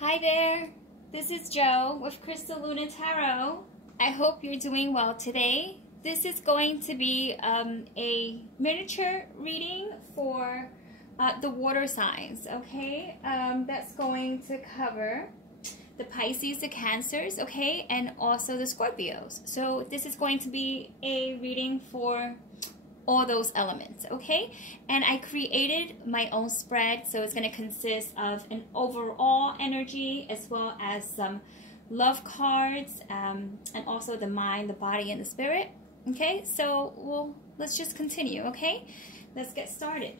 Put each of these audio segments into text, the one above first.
Hi there, this is Joe with Crystal Luna Tarot. I hope you're doing well today. This is going to be a miniature reading for the water signs, okay? That's going to cover the Pisces, the Cancers, okay? And also the Scorpios. So this is going to be a reading for all those elements, okay? And I created my own spread, so it's going to consist of an overall energy as well as some love cards, and also the mind, the body, and the spirit, okay? So let's just continue, okay? Let's get started.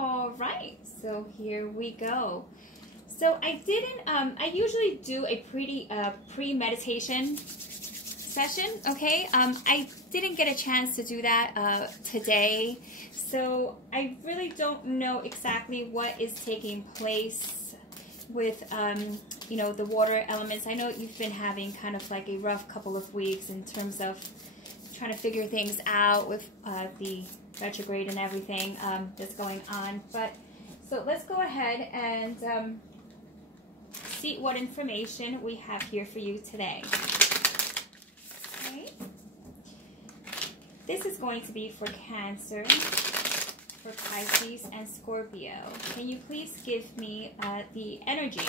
All right, so here we go. So I didn't, I usually do a pretty pre-meditation session, okay? I didn't get a chance to do that today, so I really don't know exactly what is taking place with, you know, the water elements. I know you've been having kind of like a rough couple of weeks in terms of trying to figure things out with the retrograde and everything that's going on. But so let's go ahead and see what information we have here for you today. Okay. This is going to be for Cancer, for Pisces, and Scorpio. Can you please give me the energy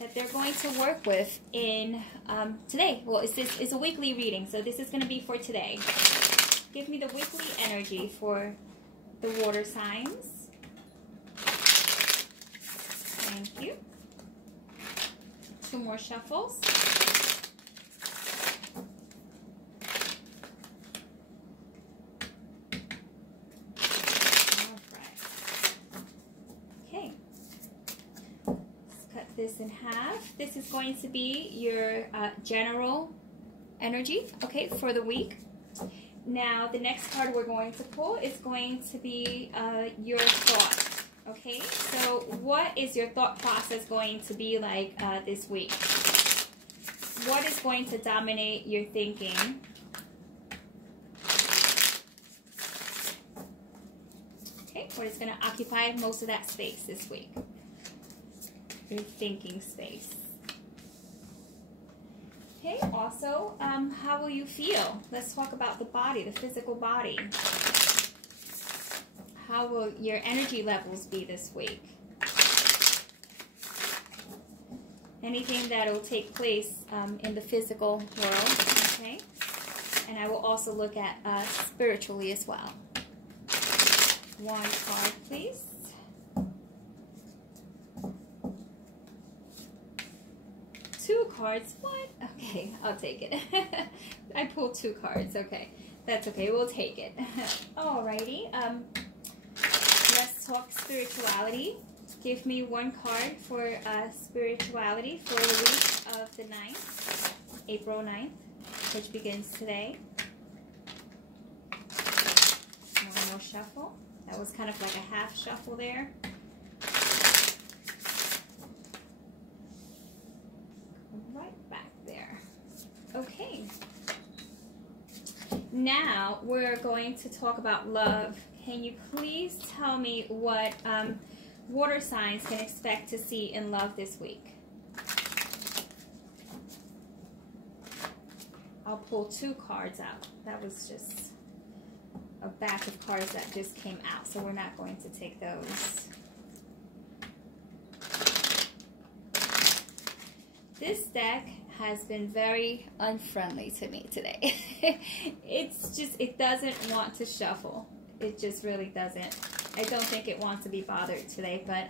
that they're going to work with in today? Well, it's a weekly reading, so this is going to be for today. Give me the weekly energy for the water signs. Thank you. 2 more shuffles. All right. Okay. Let's cut this in half. This is going to be your general energy, okay, for the week. Now, the next card we're going to pull is going to be your thoughts, okay? So, what is your thought process going to be like this week? What is going to dominate your thinking? Okay, what is going to occupy most of that space this week? Your thinking space. Okay, also, how will you feel? Let's talk about the body, the physical body. How will your energy levels be this week? Anything that will take place in the physical world, okay? And I will also look at spiritually as well. 1 card, please. 2 cards. What? Okay, I'll take it. I pulled 2 cards. Okay, that's okay. We'll take it. Alrighty. Let's talk spirituality. Give me 1 card for spirituality for the week of the 9th, April 9th, which begins today. 1 more shuffle. That was kind of like a half shuffle there. Okay, now we're going to talk about love. Can you please tell me what water signs can expect to see in love this week? I'll pull 2 cards out. That was just a batch of cards that just came out, so we're not going to take those. This deck has been very unfriendly to me today. It doesn't want to shuffle. It just really doesn't. I don't think it wants to be bothered today, but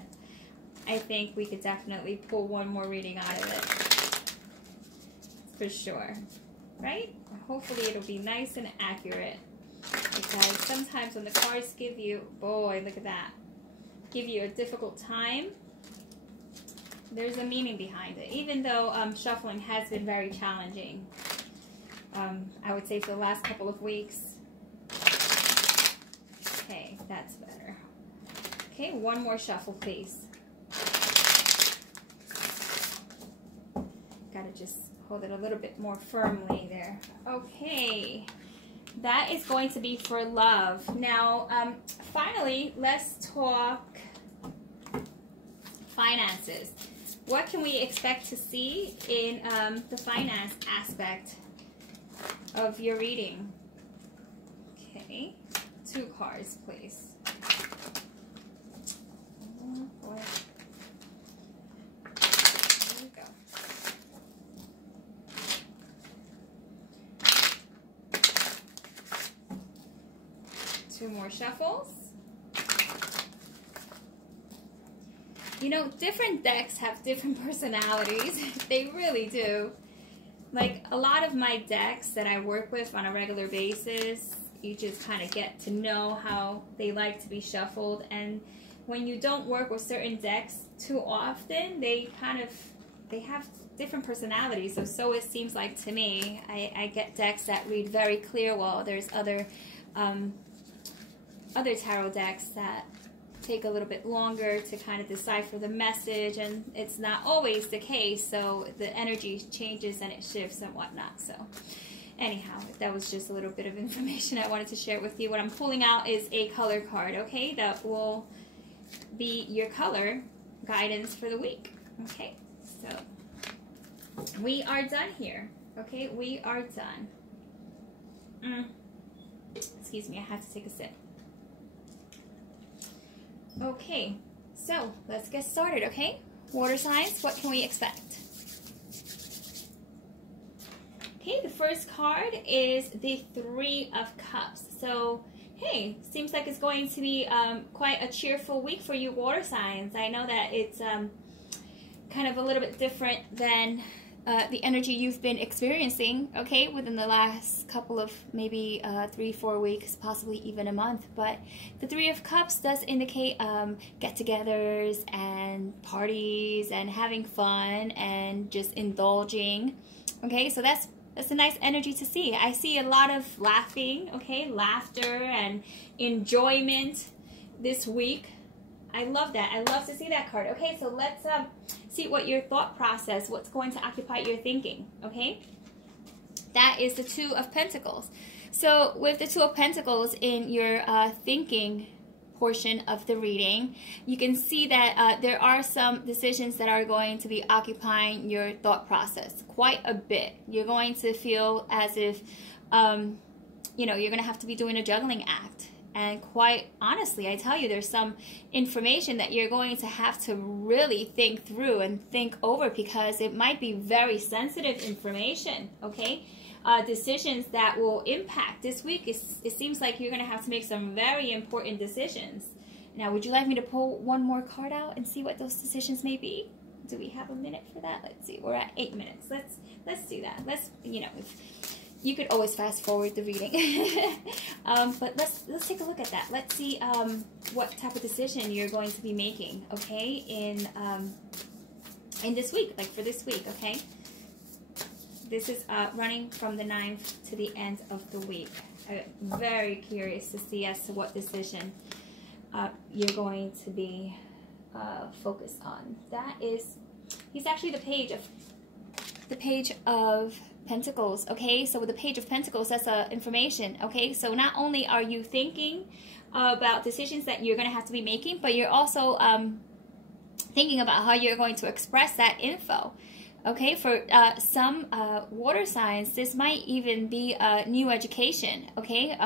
I think we could definitely pull 1 more reading out of it. For sure. Right? Hopefully it'll be nice and accurate. Because sometimes when the cards give you, boy, look at that, give you a difficult time, there's a meaning behind it. Even though shuffling has been very challenging, I would say for the last couple of weeks. Okay, that's better. Okay, 1 more shuffle, please. Gotta just hold it a little bit more firmly there. Okay. That is going to be for love. Now, finally, let's talk finances. What can we expect to see in the finance aspect of your reading? Okay, 2 cards, please. Oh, boy. There we go. 2 more shuffles. You know, different decks have different personalities. They really do. Like, a lot of my decks that I work with on a regular basis, you just kind of get to know how they like to be shuffled. And when you don't work with certain decks too often, they have different personalities. So it seems like to me, I get decks that read very clear, while there's other tarot decks that take a little bit longer to kind of decipher the message, and it's not always the case, so the energy changes and it shifts and whatnot. So anyhow, that was just a little bit of information I wanted to share with you. What I'm pulling out is a color card, okay, that will be your color guidance for the week. Okay, so we are done here. Okay, we are done. Excuse me, I have to take a sip. Okay, so let's get started, okay? Water signs, what can we expect? Okay, the first card is the 3 of Cups. So, hey, seems like it's going to be quite a cheerful week for you water signs. I know that it's kind of a little bit different than the energy you've been experiencing, okay, within the last couple of maybe 3-4 weeks, possibly even a month. But the 3 of Cups does indicate get-togethers and parties and having fun and just indulging, okay? So that's a nice energy to see. I see a lot of laughing, okay, laughter and enjoyment this week. I love that. I love to see that card. Okay, so let's see what your thought process, what's going to occupy your thinking, okay? That is the 2 of Pentacles. So with the 2 of Pentacles in your thinking portion of the reading, you can see that there are some decisions that are going to be occupying your thought process quite a bit. You're going to feel as if, you know, you're going to have to be doing a juggling act. And quite honestly, I tell you, there's some information that you're going to have to really think through and think over, because it might be very sensitive information, okay? Decisions that will impact this week. It seems like you're going to have to make some very important decisions. Now, would you like me to pull one more card out and see what those decisions may be? Do we have a minute for that? Let's see. We're at 8 minutes. Let's do that. Let's, you know, you could always fast forward the reading. But let's take a look at that. Let's see what type of decision you're going to be making, okay, in this week, like for this week, okay? This is running from the 9th to the end of the week. I'm very curious to see as to what decision you're going to be focused on. That is, he's actually the Page of Pentacles, okay? So with the Page of Pentacles, that's information, okay? So not only are you thinking about decisions that you're going to have to be making, but you're also thinking about how you're going to express that info, okay? For some water signs, this might even be a new education, okay?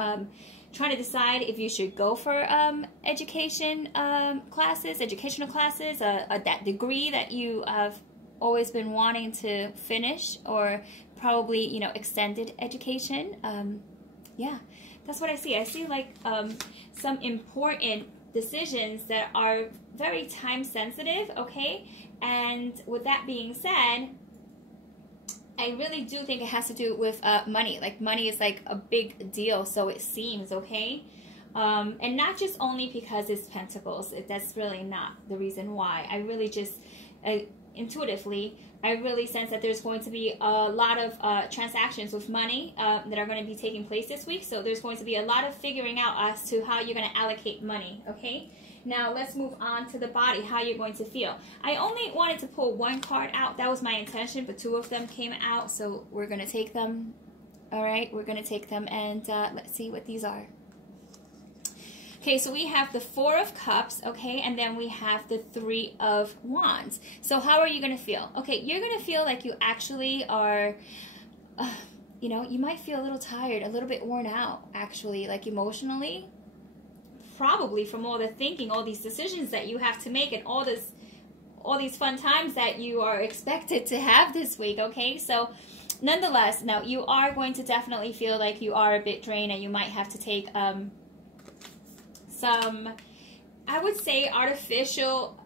Trying to decide if you should go for educational classes, that degree that you have always been wanting to finish, or probably, you know, extended education. Yeah, that's what I see. I see like some important decisions that are very time sensitive, okay? And with that being said, I really do think it has to do with money. Like, money is like a big deal, so it seems, okay? And not just only because it's Pentacles. That's really not the reason why. I really just, intuitively, I really sense that there's going to be a lot of transactions with money that are going to be taking place this week. So there's going to be a lot of figuring out as to how you're going to allocate money, okay? Now let's move on to the body, how you're going to feel. I only wanted to pull one card out. That was my intention, but two of them came out, so we're going to take them. All right, we're going to take them, and let's see what these are. Okay, so we have the Four of Cups, okay, and then we have the Three of Wands. So how are you going to feel? Okay, you're going to feel like you actually are, you know, you might feel a little tired, a little bit worn out, actually, like emotionally. Probably from all the thinking, all these decisions that you have to make, and all these fun times that you are expected to have this week, okay? So nonetheless, now you are going to definitely feel like you are a bit drained, and you might have to take some, I would say, artificial,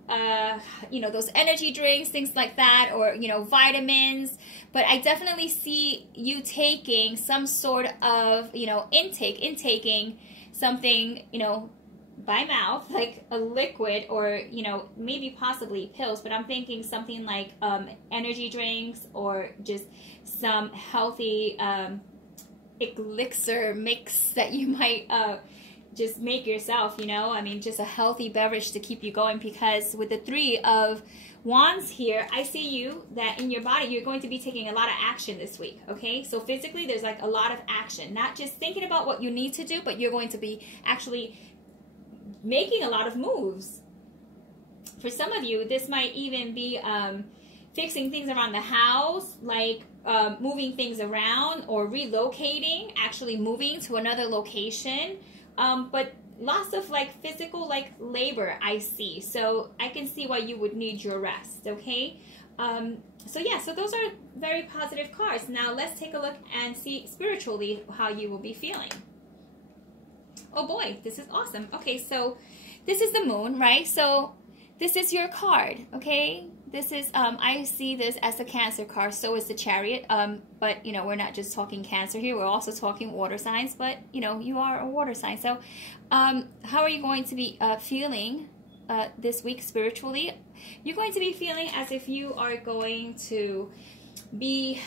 you know, those energy drinks, things like that, or, you know, vitamins. But I definitely see you taking some sort of, you know, intaking something, you know, by mouth, like a liquid, or, you know, maybe possibly pills, but I'm thinking something like energy drinks, or just some healthy elixir mix that you might just make yourself, you know. I mean, just a healthy beverage to keep you going, because with the Three of Wands here, I see you that in your body, you're going to be taking a lot of action this week, okay? So physically, there's like a lot of action, not just thinking about what you need to do, but you're going to be actually making a lot of moves. For some of you, this might even be fixing things around the house, like moving things around, or relocating, actually moving to another location. But lots of like physical, like labor I see. So I can see why you would need your rest, okay? So yeah, so those are very positive cards. Now let's take a look and see spiritually how you will be feeling. Oh boy, this is awesome. Okay, so this is the Moon, right? So this is your card, okay? This is, I see this as a Cancer card, so is the Chariot. But, you know, we're not just talking Cancer here. We're also talking water signs, but, you know, you are a water sign. So how are you going to be feeling this week spiritually? You're going to be feeling as if you are going to be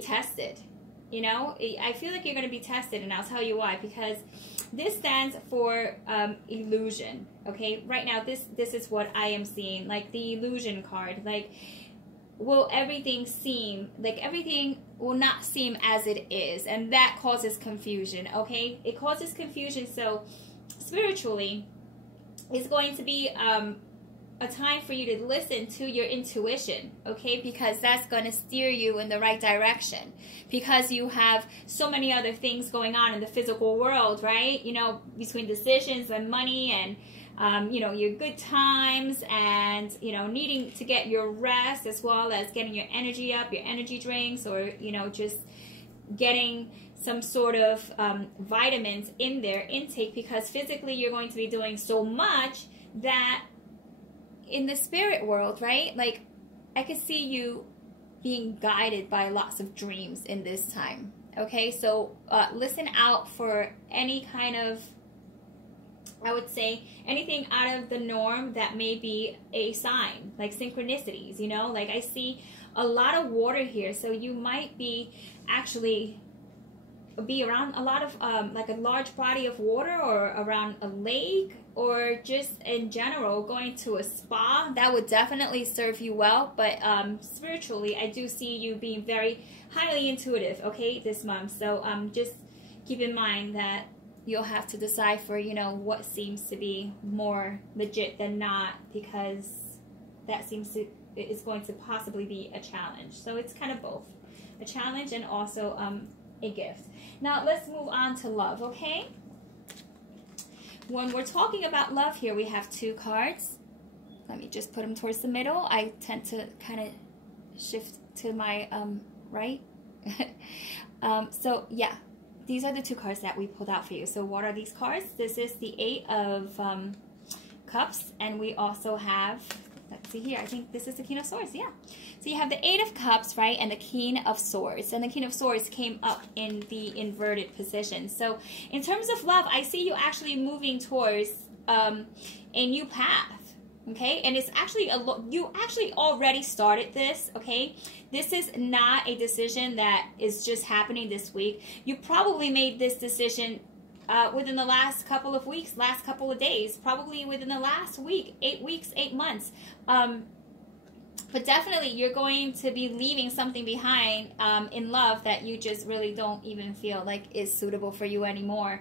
tested. You know, I feel like you're going to be tested, and I'll tell you why. Because this stands for illusion, okay? Right now, this is what I am seeing, like the illusion card. Like, will everything seem, like everything will not seem as it is, and that causes confusion, okay? It causes confusion. So spiritually, it's going to be a time for you to listen to your intuition, okay? Because that's going to steer you in the right direction, because you have so many other things going on in the physical world, right? You know, between decisions and money, and you know, your good times, and, you know, needing to get your rest, as well as getting your energy up, your energy drinks, or, you know, just getting some sort of vitamins in their intake, because physically you're going to be doing so much that in the spirit world, right? Like, I could see you being guided by lots of dreams in this time, okay? So listen out for any kind of, I would say, anything out of the norm that may be a sign, like synchronicities, you know? Like, I see a lot of water here, so you might be actually be around a lot of like a large body of water, or around a lake, or just in general going to a spa. That would definitely serve you well. But spiritually, I do see you being very highly intuitive, okay, this month. So just keep in mind that you'll have to decipher, you know, what seems to be more legit than not, because that is going to possibly be a challenge. So it's kind of both a challenge and also a gift. Now let's move on to love, okay? When we're talking about love here, we have two cards. Let me just put them towards the middle. I tend to kind of shift to my right. So yeah, these are the two cards that we pulled out for you. So what are these cards? This is the Eight of Cups, and we also have, let's see here, I think this is the King of Swords, yeah. So you have the Eight of Cups, right, and the King of Swords. And the King of Swords came up in the inverted position. So in terms of love, I see you actually moving towards a new path, okay? And it's actually, you actually already started this, okay? This is not a decision that is just happening this week. You probably made this decision within the last couple of weeks, last couple of days, probably within the last week, 8 weeks, 8 months. But definitely you're going to be leaving something behind in love that you just really don't even feel like is suitable for you anymore.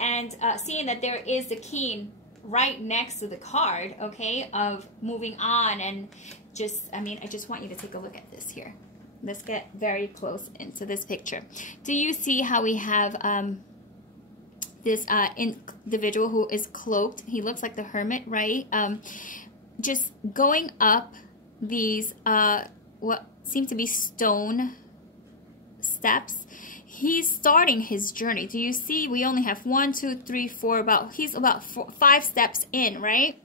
And seeing that there is a king right next to the card, okay, of moving on. And just, I mean, I just want you to take a look at this here. Let's get very close into this picture. Do you see how we have this individual who is cloaked? He looks like the hermit, right? Just going up these what seem to be stone steps. He's starting his journey. Do you see? We only have 1, 2, 3, 4. He's about 5 steps in, right?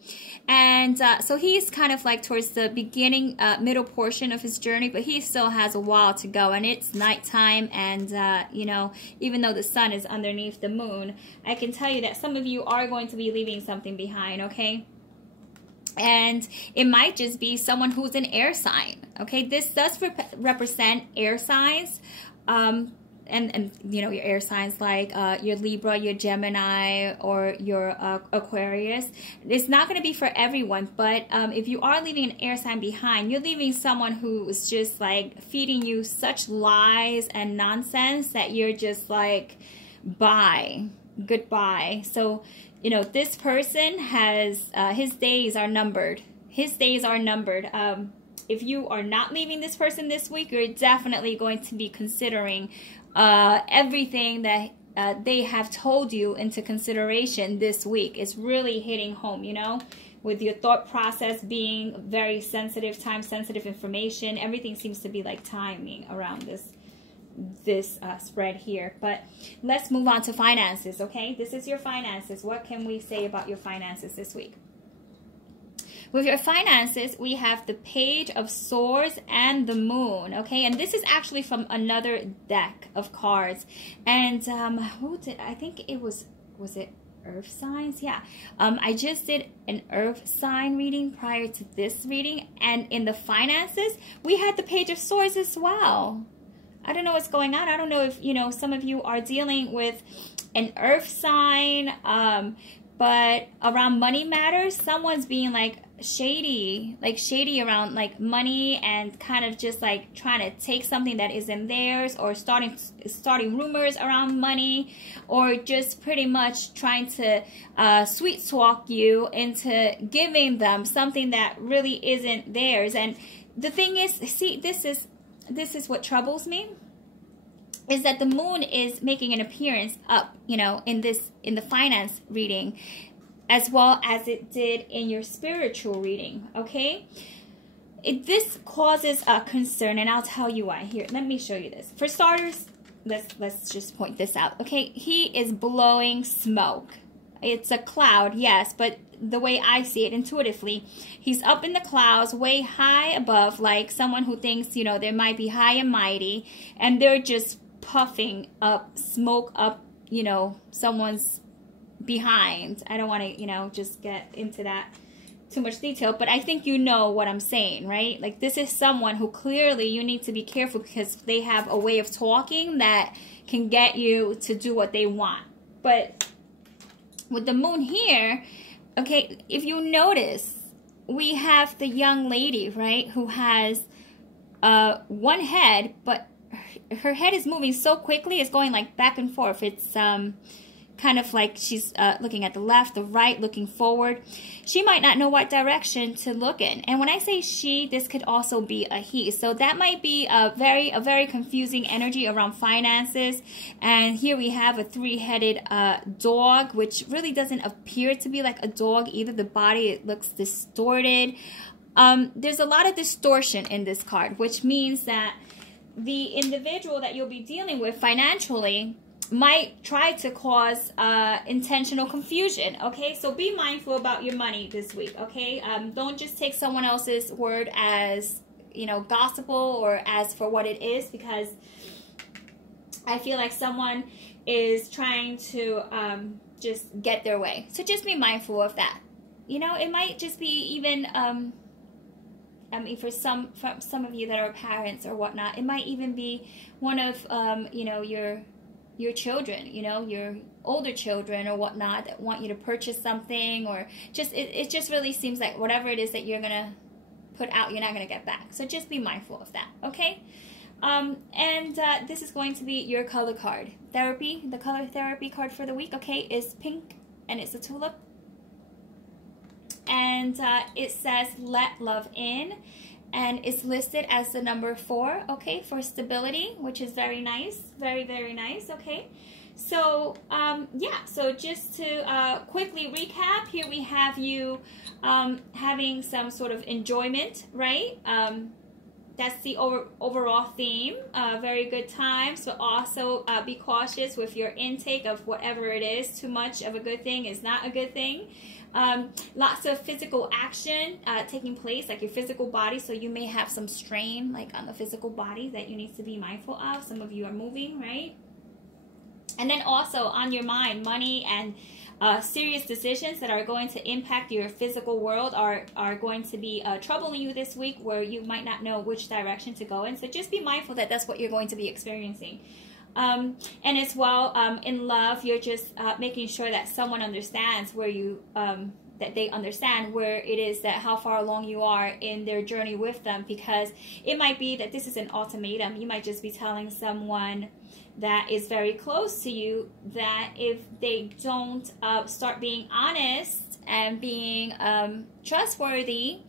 And so he's kind of like towards the beginning, middle portion of his journey, but he still has a while to go. And it's nighttime, and you know, even though the sun is underneath the moon, I can tell you that some of you are going to be leaving something behind, okay? And it might just be someone who's an air sign, okay? This does represent air signs. And you know, your air signs like your Libra, your Gemini, or your Aquarius. It's not going to be for everyone, but if you are leaving an air sign behind, you're leaving someone who is just like feeding you such lies and nonsense that you're just like, bye, goodbye. So, you know, this person has, his days are numbered. His days are numbered. If you are not leaving this person this week, you're definitely going to be considering everything that they have told you into consideration this week. It's really hitting home, you know, with your thought process being very sensitive, time-sensitive information. Everything seems to be like timing around this spread here. But let's move on to finances, okay? This is your finances. What can we say about your finances this week? With your finances, we have the Page of Swords and the Moon, okay? And this is actually from another deck of cards. And I think it was it Earth signs? Yeah. I just did an Earth sign reading prior to this reading. And in the finances, we had the Page of Swords as well. I don't know what's going on. I don't know if, you know, some of you are dealing with an Earth sign, but around money matters, someone's being like shady around like money, and kind of just like trying to take something that isn't theirs, or starting rumors around money, or just pretty much trying to sweet talk you into giving them something that really isn't theirs. And the thing is, see, this is what troubles me, is that the moon is making an appearance up, you know, in the finance reading, as well as it did in your spiritual reading, okay? This causes a concern, and I'll tell you why. Here, let me show you this. For starters, let's just point this out, okay? He is blowing smoke. It's a cloud, yes, but the way I see it intuitively, he's up in the clouds, way high above, like someone who thinks, you know, they might be high and mighty, and they're just puffing up smoke up, you know, someone's behind. I don't want to, you know, just get into that too much detail, but I think you know what I'm saying, right? Like, this is someone who clearly you need to be careful, because they have a way of talking that can get you to do what they want. But with the moon here, okay, if you notice, we have the young lady, right, who has one head, but her head is moving so quickly, it's going like back and forth. It's kind of like she's looking at the left, the right, looking forward. She might not know what direction to look in. And when I say she, this could also be a he. So that might be a very confusing energy around finances. And here we have a three-headed dog, which really doesn't appear to be like a dog either. The body, it looks distorted. There's a lot of distortion in this card, which means that the individual that you'll be dealing with financially might try to cause intentional confusion, okay? So be mindful about your money this week, okay? Don't just take someone else's word as, you know, gospel or as for what it is, because I feel like someone is trying to just get their way. So just be mindful of that. You know, it might just be even, I mean, for some of you that are parents or whatnot, it might even be one of, you know, your your children, you know, your older children or whatnot that want you to purchase something, or just it just really seems like whatever it is that you're gonna put out, you're not gonna get back. So just be mindful of that, okay? This is going to be your color card. Therapy, the color therapy card for the week, okay, is pink, and it's a tulip. And it says let love in, and it's listed as the number 4, okay, for stability, which is very nice, very, very nice, okay? So, yeah, so just to quickly recap, here we have you having some sort of enjoyment, right? That's the overall theme. Very good times, but also be cautious with your intake of whatever it is. Too much of a good thing is not a good thing. Lots of physical action taking place, like your physical body, so you may have some strain like on the physical body that you need to be mindful of. Some of you are moving, right? And then also on your mind, money and serious decisions that are going to impact your physical world are going to be troubling you this week, where you might not know which direction to go in. So just be mindful that that's what you're going to be experiencing. And as well, in love, you're just making sure that someone understands where you, that they understand where it is that how far along you are in their journey with them, because it might be that this is an ultimatum. You might just be telling someone that is very close to you that if they don't start being honest and being trustworthy,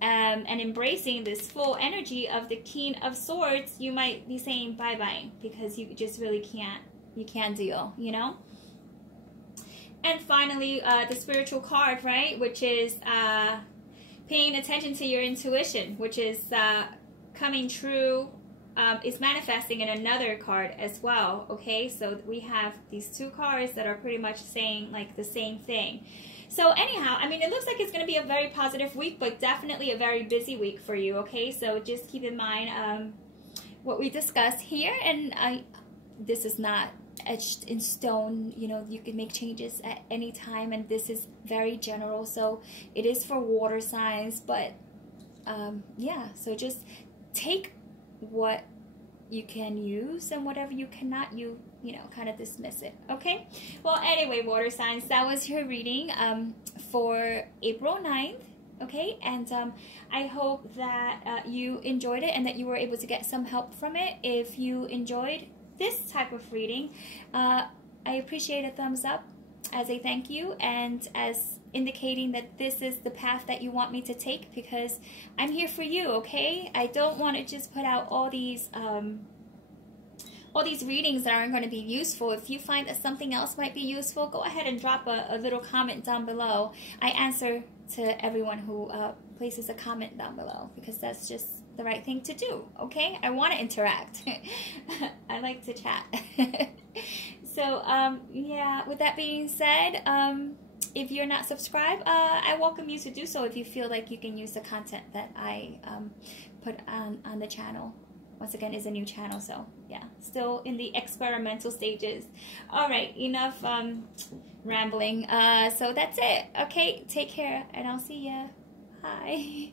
and embracing this full energy of the King of Swords, you might be saying bye-bye, because you just really can't deal, you know? And finally, the spiritual card, right, which is paying attention to your intuition, which is coming true, is manifesting in another card as well, okay? So we have these two cards that are pretty much saying like the same thing. So anyhow, I mean, it looks like it's going to be a very positive week, but definitely a very busy week for you, okay? So just keep in mind what we discussed here, and this is not etched in stone. You know, you can make changes at any time, and this is very general, so it is for water signs, but yeah, so just take what you can use, and whatever you cannot, you know, kind of dismiss it, okay? Well, anyway, water signs, that was your reading for April 9th, okay? And I hope that you enjoyed it and that you were able to get some help from it. If you enjoyed this type of reading, I appreciate a thumbs up as a thank you, and as indicating that this is the path that you want me to take, because I'm here for you, okay? I don't want to just put out all these readings that aren't going to be useful. If you find that something else might be useful, go ahead and drop a little comment down below. I answer to everyone who places a comment down below, because that's just the right thing to do, okay? I want to interact. I like to chat. So, yeah, with that being said, if you're not subscribed, I welcome you to do so if you feel like you can use the content that I put on the channel. Once again, it's a new channel, so yeah, still in the experimental stages. All right, enough rambling. So that's it. Okay, take care, and I'll see ya. Bye.